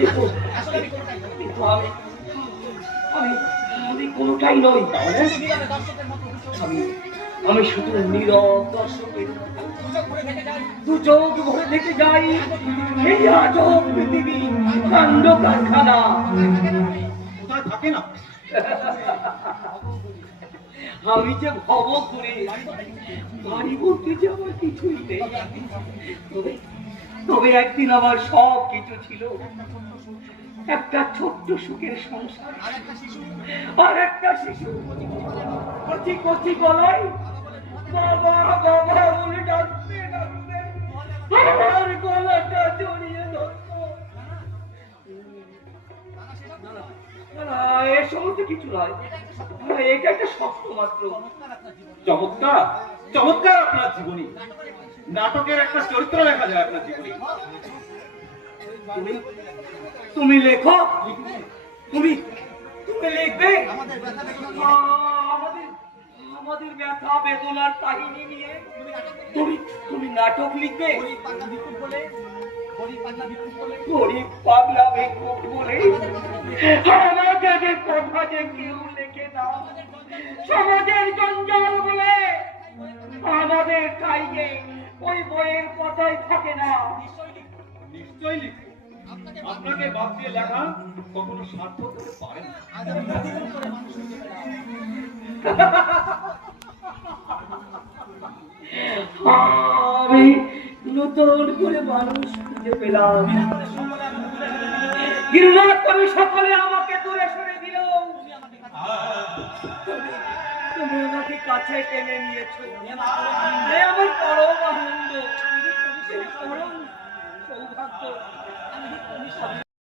কিন্তু আমি আমি আমি কোনোটাই নই। তাহলে আমি আমি শুধু নীরব দর্শকের দু চোখ ভরে দেখে যাই এই আজব পৃথিবী কাণ্ড কারখানা। কোথায় থাকে না আমি যে ভব করে বাড়ি বলতে যে আমার কিছুই নেই। তবে তবে একদিন আমার সব কিছু ছিল। একটা ছোট্ট সুখের সংসার আর একটা শিশু কচি কচি গলায় বাবা বাবা বলে ডাকতে ডাকতে আমার গলাটা জড়িয়ে ধরতো। এ সমস্ত কিছু নয়, এটা একটা স্বপ্ন মাত্র। চমৎকার চমৎকার আপনার জীবনী। নাটকের একটা চরিত্র লেখা যায় আপনার জীবনী। তুমি লেখো, তুমি তুমি লিখবে আমাদের ব্যথা বেদনার কাহিনী নিয়ে। তুমি তুমি নাটক লিখবে গরিব পাগলা ভিক্ষুক বলে আমাদের কথা যে কেউ লেখে না। সমাজের জঞ্জাল বলে আমাদের কাইয়ে ওই বইয়ের কথাই থাকে না। নিশ্চয়ই লিখব। আপনাকে বাদ দিয়ে লেখা কখনো সার্থক হতে পারে না। আমি নতুন করে মানুষ খুঁজে পেলাম। গিরিরাজ তুমি সকলে আমাকে দূরে সরে দিল। তুমি আমাকে কাছে টেনে নিয়েছো। আমার পরম আনন্দ, পরম সৌভাগ্য।